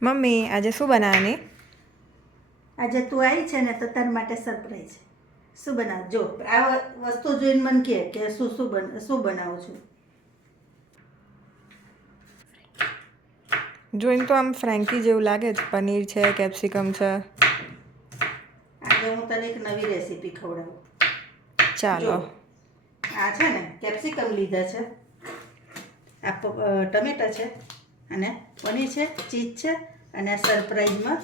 Mummy આજે શું બનાવવાની? આજે તું આવી છે ને તો તારા માટે સરપ્રાઈઝ. શું બનાવ જો આ વસ્તુ જોઈને મને કે શું બનાવું છું. જોઈને તો આમ ફ્રેન્કી જેવું લાગે છે. પનીર છે, કેપ્સિકમ છે. આજે હું તને એક નવી રેસીપી ખવડાવું. ચાલો. જો આ છે ને કેપ્સિકમ લીધા છે, આ ટમેટા છે, અને પનીર છે, ચીઝ છે, અને આ સરપ્રાઈઝમાં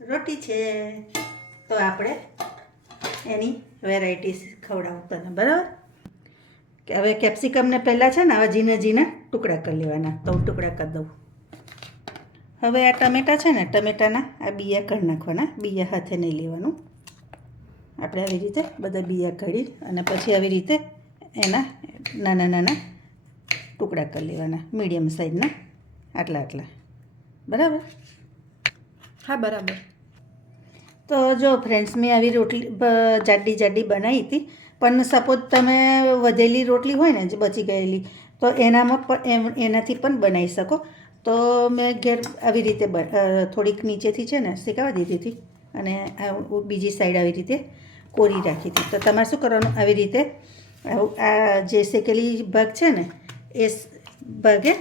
રોટી છે. તો આપણે એની વેરાયટીઝ ખવડાવું તને, બરાબર? કે હવે કેપ્સિકમને પહેલાં છે ને આવા ઝીણા ઝીણા ટુકડા કરી લેવાના. તો હું ટુકડા કરી દઉં. હવે આ ટમેટાં છે ને, ટમેટાના આ બિયા કાઢી નાખવાના. બિયા હાથે નહીં લેવાનું. આપણે આવી રીતે બધા બિયા કાઢી અને પછી આવી રીતે એના નાના નાના ટુકડા કરી લેવાના, મીડિયમ સાઇઝના, આટલા આટલા. બરાબર? હા, બરાબર. તો જો ફ્રેન્ડ્સ, મેં આવી રોટલી જાડી જાડી બનાવી હતી. પણ સપોઝ તમે વધેલી રોટલી હોય ને જે બચી ગયેલી, તો એનાથી પણ બનાવી શકો. તો મેં ઘેર આવી રીતે થોડીક નીચેથી છે ને શેકાવા દીધી હતી, અને બીજી સાઈડ આવી રીતે કોરી રાખી હતી. તો તમારે શું કરવાનું, આવી રીતે આ જે શેકેલી ભાગ છે ને એ ભાગે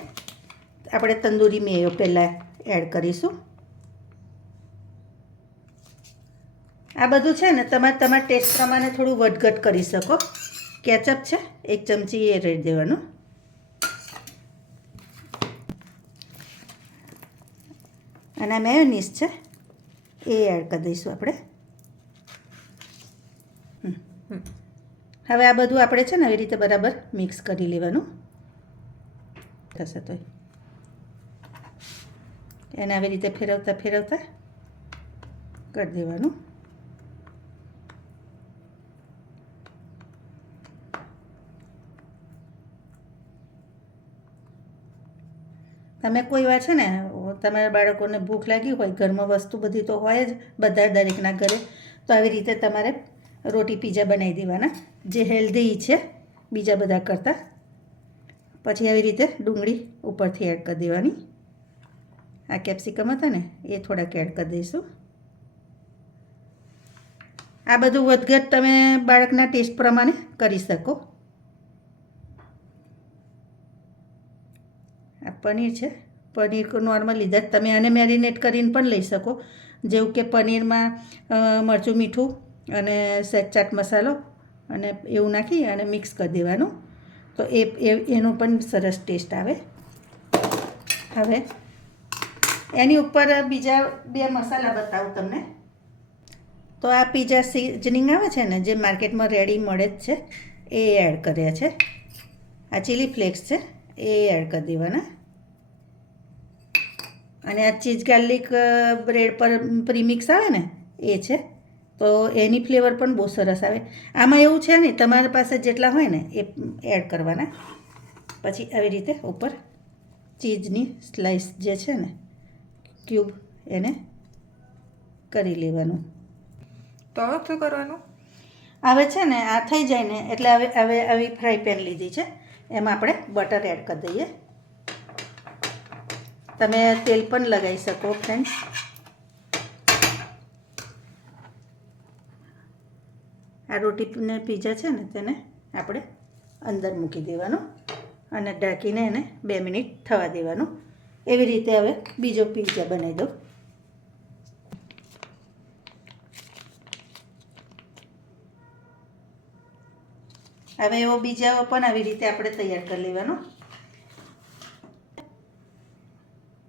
આપણે તંદૂરી મેયો પહેલાં એડ કરીશું. આ બધું છે ને તમારા ટેસ્ટ પ્રમાણે થોડું વધઘટ કરી શકો. કેચઅપ છે 1 ચમચી, એ રેડી દેવાનું. અને મેયોનીઝ છે એ એડ કરી દઈશું આપણે. હવે આ બધું આપણે છે ને આવી રીતે બરાબર મિક્સ કરી લેવાનું થશે. તો એને આવી રીતે ફેરવતા ફેરવતા કરી દેવાનું. તમે કોઈ વાર છે ને તમારા બાળકોને ભૂખ લાગી હોય, ઘરમાં વસ્તુ બધી તો હોય જ બધા દરેકના ઘરે, તો આવી રીતે તમારે રોટી પીઝા બનાવી દેવાના, જે હેલ્ધી છે બીજા બધા કરતાં. પછી આવી રીતે ડુંગળી ઉપરથી એડ કરી દેવાની. આ કેપ્સિકમ હતા ને એ થોડાક એડ કરી દઈશું. આ બધું વધઘટ તમે બાળકના ટેસ્ટ પ્રમાણે કરી શકો. આ પનીર છે, પનીર નોર્મલ લીધા જ તમે આને મેરિનેટ કરીને પણ લઈ શકો. જેવું કે પનીરમાં મરચું, મીઠું અને સહેજ ચાટ મસાલો અને એવું નાખી અને મિક્સ કરી દેવાનું. તો એનો પણ સરસ ટેસ્ટ આવે. હવે એની ઉપર બીજા 2 મસાલા બતાવું તમને. તો આ પીઝા સિઝનિંગ આવે છે ને જે માર્કેટમાં રેડી મળે જ છે, એ એડ કર્યા છે. આ ચીલી ફ્લેક્સ છે એ એડ કરી દેવાના. અને આ ચીઝ ગાર્લિક બ્રેડ પર પ્રીમિક્સ આવે ને એ છે. તો એની ફ્લેવર પણ બહુ સરસ આવે. આમાં એવું છે ને, તમારી પાસે જેટલા હોય ને એ એડ કરવાના. પછી આવી રીતે ઉપર ચીઝની સ્લાઈસ જે છે ને ક્યુબ, એને કરી લેવાનું. તો હવે શું કરવાનું? હવે છે ને આ થઈ જાય ને એટલે હવે આવી ફ્રાય પેન લીધી છે, એમાં આપણે બટર એડ કરી દઈએ. તમે તેલ પણ લગાવી શકો ફ્રેન્ડ્સ. આ રોટીને પીઝા છે ને તેને આપણે અંદર મૂકી દેવાનું અને ઢાંકીને એને 2 મિનિટ થવા દેવાનું. એવી રીતે હવે બીજો પીઝા બનાવી દઉં. હવે એવો બીજા પણ આવી રીતે આપણે તૈયાર કરી લેવાનો.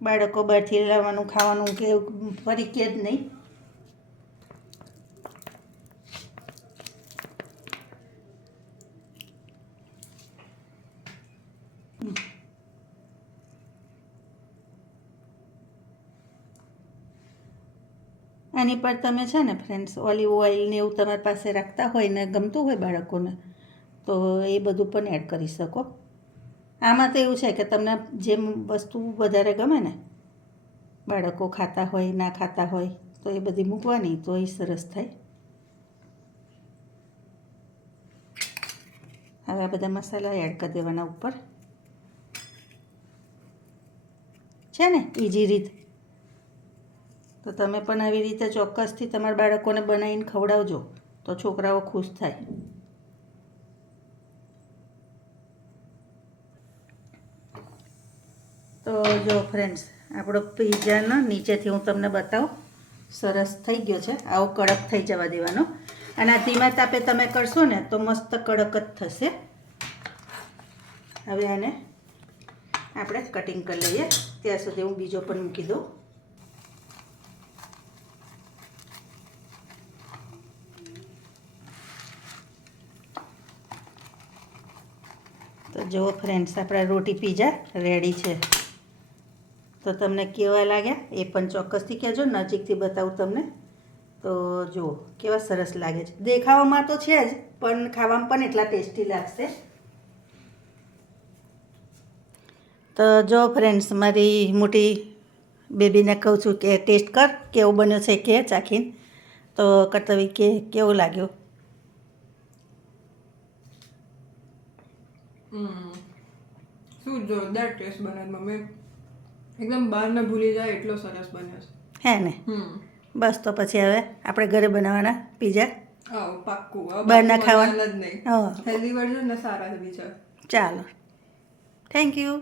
બાળકો બહારથી લાવવાનું ખાવાનું કે ફરી કે જ નહીં. આની પર તમે છે ને ફ્રેન્ડ્સ ઓલિવ ઓઇલ ને એવું તમારી પાસે રાખતા હોય ને ગમતું હોય બાળકોને, તો એ બધું પણ એડ કરી શકો. આમાં તો એવું છે કે તમને જેમ વસ્તુ વધારે ગમે ને, બાળકો ખાતા હોય ના ખાતા હોય, તો એ બધી મૂકવાની તો એ સરસ થાય. હવે આ બધા મસાલા એડ કરી દેવાના ઉપર. છે ને ઇઝી રીત. તો તમે પણ આવી રીતે ચોક્કસથી તમારા બાળકોને બનાવીને ખવડાવજો તો છોકરાઓ ખુશ થાય. તો જો ફ્રેન્ડ્સ, આપણો પિઝાનો નીચેથી હું તમને બતાવું, સરસ થઈ ગયો છે. આવો કડક થઈ જવા દેવાનો, અને આ ધીમા તાપે તમે કરશો ને તો મસ્ત કડક જ થશે. હવે આને આપણે કટિંગ કરી લઈએ. ત્યાં સુધી હું બીજો પણ મૂકી દઉં. તો જુઓ ફ્રેન્ડ્સ, આપણા રોટી પીઝા રેડી છે. તો તમને કેવા લાગ્યા એ પણ ચોક્કસથી કહેજો. નજીકથી બતાવું તમને. તો જુઓ કેવા સરસ લાગે છે. દેખાવામાં તો છે જ, પણ ખાવામાં પણ એટલા ટેસ્ટી લાગશે. તો જો ફ્રેન્ડ્સ, મારી મોટી બેબીને કહું છું કે ટેસ્ટ કર, કેવો બન્યો છે કે ચાખીને. તો કર્તવી કે કેવું લાગ્યું? શું જોરદાર ટેસ્ટ બને મમ્મી. એકદમ બહારને ભૂલી જાય એટલો સરસ બન્યો છે. હે ને? બસ તો પછી હવે આપણે ઘરે બનાવવાના પીઝા. પાક્કું. બહારના ખાવાના જ નહીં. હા, હેલ્ધી વર્ઝન ને સારા છે બીજા. ચાલો. Thank you.